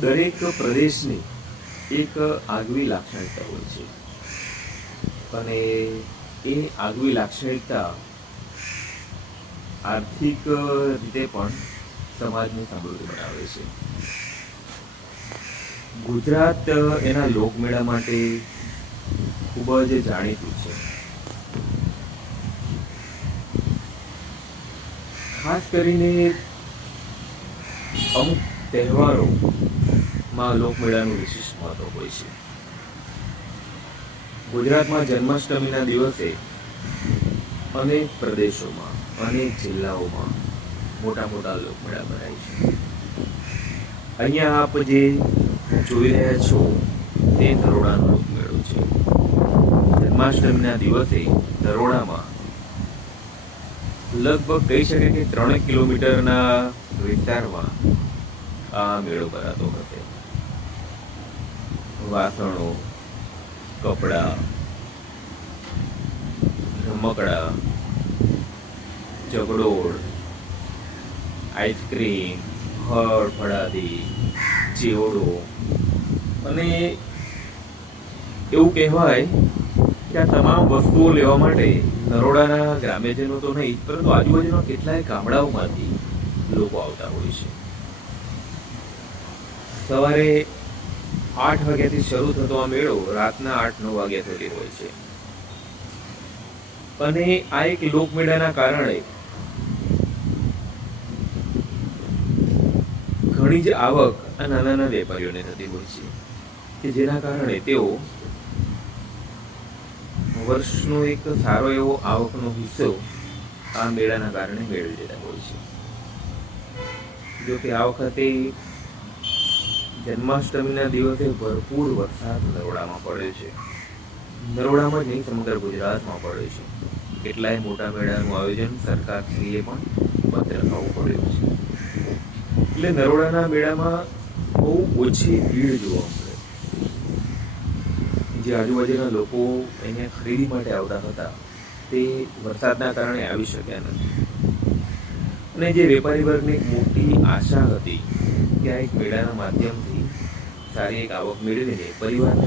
દરેક પ્રદેશની એક આગવી લાક્ષણિકતા હોય છે અને એ આગવી લાક્ષણિકતા આર્થિક રીતે પણ સમાજને સમૃદ્ધ બનાવે છે. ગુજરાત એના લોકમેળા માટે ખૂબ જ જાણીતું છે. ખાસ કરીને અમુક તહેવારોમાં લોકમેળાનું વિશેષ મહત્વ હોય છે. ગુજરાતમાં જન્માષ્ટમીના દિવસે અનેક પ્રદેશોમાં, અનેક જિલ્લાઓમાં મોટા મોટા લોકમેળા ભરાય છે. અહીંયા આપ જે જોઈ રહ્યા છો તે ધરોડાનો લોકમેળો છે. જન્માષ્ટમીના દિવસે ધરોડામાં લગભગ કહી શકે કે 3 કિલોમીટરના વિસ્તારમાં આ મેળો ભરાતો હતો. વાસણો, કપડાં, રમકડા, ચગડોળ, આઈસ્ક્રીમ, ફળ ફળાદી, ચેવડો અને એવું કહેવાય કે આ તમામ વસ્તુઓ લેવા માટે નરોડાના ગ્રામ્યજનો તો નહીં પરંતુ આજુબાજુના કેટલાય ગામડાઓમાંથી લોકો આવતા હોય છે. સવારે 8 વાગ્યાથી શરૂ થતો આ મેળો રાતના 8-9 વાગ્યા સુધી હોય છે અને આ એક લોકમેળાના કારણે ઘણી જ આવક આ નાના નાના વેપારીઓને થતી હોય છે કે જેના કારણે તેઓ વર્ષનો એક સારો એવો આવકનો હિસ્સો આ મેળાના કારણે મેળવી લેતા હોય છે. જો કે આ વખતે જન્માષ્ટમીના દિવસે ભરપૂર વરસાદ નરોડામાં પડે છે. નરોડામાં જ નહીં, સમગ્ર ગુજરાતમાં પડે છે. કેટલાય મોટા મેળાનું આયોજન સરકારશ્રીએ પણ બંધ રખાવવું પડ્યું છે. એટલે નરોડાના મેળામાં બહુ ઓછી ભીડ જોવા મળે. જે આજુબાજુના લોકો અહીંયા ખરીદી માટે આવતા હતા તે વરસાદના કારણે આવી શક્યા નથી. અને જે વેપારી વર્ગની એક મોટી આશા હતી કે આ એક મેળાના માધ્યમથી સારી એક આવક મેળવીને પરિવારને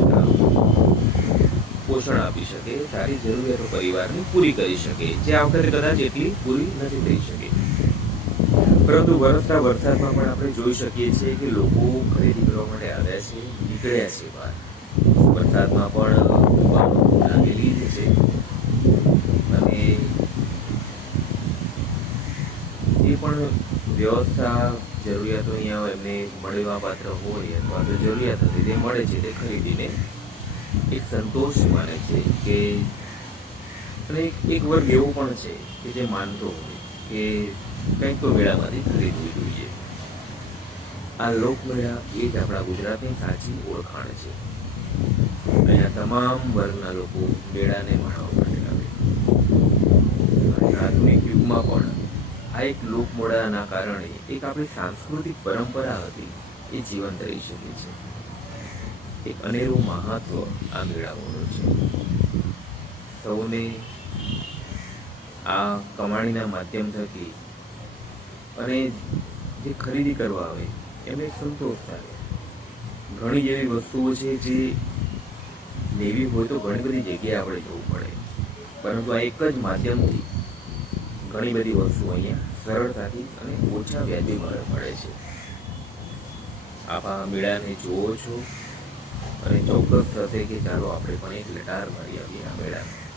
પોષણ આપી શકે, સારી જરૂરિયાતો પરિવારની પૂરી કરી શકે, જે આ વખતે કદાચ એટલી પૂરી નથી થઈ શકી. પરંતુ વરસતા વરસાદમાં પણ આપણે જોઈ શકીએ છીએ કે લોકો ખરીદી કરવા માટે આવ્યા છે, નીકળ્યા છે બહાર. વરસાદમાં પણ લાગેલી જ છે અને એ પણ વ્યવસ્થા જરૂરિયાતો અહીંયા એમને મળવા પાત્ર હોય અથવા તો જરૂરિયાત હતી તે મળે છે તે ખરીદીને એક સંતોષ માને છે કે અને એક વર્ગ એવો પણ છે કે જે માનતો હોય કે કંઈક તો મેળામાંથી ખરીદવું જોઈએ. આ લોકમેળા એ જ આપણા ગુજરાતની સાચી ઓળખાણ છે. અહીંયા તમામ વર્ગના લોકો મેળાને માણવા માટે આવે. આધુનિક યુગમાં પણ આ એક લોકમેળાના કારણે એક આપણી સાંસ્કૃતિક પરંપરા હતી એ જીવંત રહી શકે છે. એક અનેરું મહત્વ આ મેળાઓનું છે. સૌને આ કમાણીના માધ્યમ થકી અને જે ખરીદી કરવા આવે એમને એક સંતોષ થાય. ઘણી એવી વસ્તુઓ છે જે લેવી હોય તો ઘણી બધી જગ્યાએ આપણે જવું પડે, પરંતુ આ એક જ માધ્યમથી ઘણી બધી વસ્તુઓ અહીંયા સરળતાથી અને ઓછા વ્યાજે મળે છે. આપ આ મેળાને જુઓ છો અને ચોક્કસ થશે કે ચાલો આપણે પણ એક લટાર મારી આવીએ આ મેળામાં.